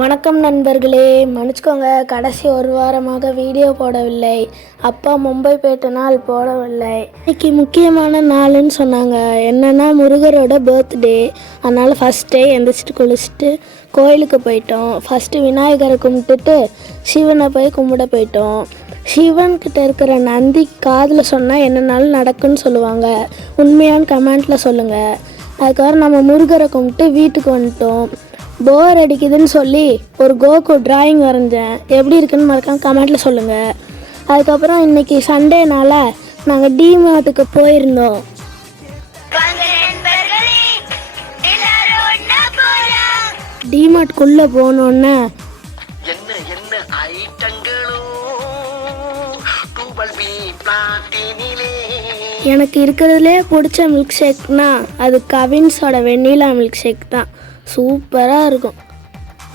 வணக்கம் நண்பர்களே, மன்னிச்சுக்கோங்க. கடைசி ஒரு வாரமாக வீடியோ போடவில்லை. அப்பா மும்பை போயிட்டனால் போடவில்லை. இன்னைக்கு முக்கியமான நாள்னு சொன்னாங்க. என்னென்னா முருகரோட பர்த்டே. அதனால் ஃபஸ்ட் டே எந்திரிச்சிட்டு குளிச்சுட்டு கோயிலுக்கு போயிட்டோம். ஃபஸ்ட்டு விநாயகரை கும்பிட்டுட்டு சிவனை போய் கும்பிட போயிட்டோம். சிவன்கிட்ட இருக்கிற நந்தி காதில் சொன்னால் என்னென்னாலும் நடக்குன்னு சொல்லுவாங்க. உண்மையான கமெண்ட்டில் சொல்லுங்கள். அதுக்கப்புறம் நம்ம முருகரை கும்பிட்டு வீட்டுக்கு வந்துட்டோம். போர் அடிக்குதுன்னு சொல்லி ஒரு கோகு டிராயிங் வரைஞ்சேன். எப்படி இருக்குன்னு மறக்காம கமெண்ட்டில் சொல்லுங்கள். அதுக்கப்புறம் இன்றைக்கி சண்டேனால நாங்கள் டிமார்ட்டுக்கு போயிருந்தோம். டிமார்ட்குள்ளே போனோன்னே எனக்கு இருக்கிறதுலே பிடிச்ச மில்க் ஷேக்னா அது கவின்ஸோட வெண்ணிலா மில்க் ஷேக் தான். சூப்பராக இருக்கும்.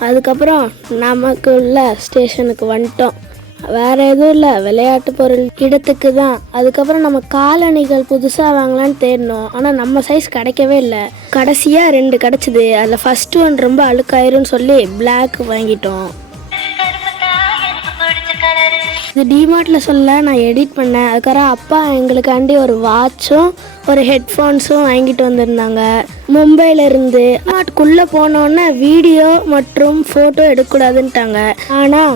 அதுக்கப்புறம் நமக்கு உள்ள ஸ்டேஷனுக்கு வந்துட்டோம். வேறு எதுவும் இல்லை, விளையாட்டு பொருள் இடத்துக்கு தான். அதுக்கப்புறம் நம்ம காலணிகள் புதுசாக வாங்கலான்னு தேடினோம். ஆனால் நம்ம சைஸ் கிடைக்கவே இல்லை. கடைசியாக 2 கிடச்சிது. அதில் ஃபஸ்ட்டு ஒன் ரொம்ப அழுக்காயிருன்னு சொல்லி பிளாக் வாங்கிட்டோம். இது டிமார்ட்டில் சொல்ல நான் எடிட் பண்ணேன். அதுக்கப்புறம் அப்பா எங்களுக்காண்டி ஒரு வாட்சும் ஒரு ஹெட்ஃபோன்ஸும் வாங்கிட்டு வந்திருந்தாங்க மும்பையிலேருந்து. டிமார்ட்குள்ளே போனோன்னே வீடியோ மற்றும் ஃபோட்டோ எடுக்கக்கூடாதுன்ட்டாங்க. ஆனால்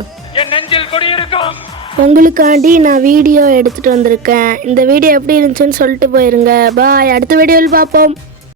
உங்களுக்காண்டி நான் வீடியோ எடுத்துகிட்டு வந்திருக்கேன். இந்த வீடியோ எப்படி இருந்துச்சுன்னு சொல்லிட்டு போயிருங்க. பாய். அடுத்த வீடியோவில் பார்ப்போம்.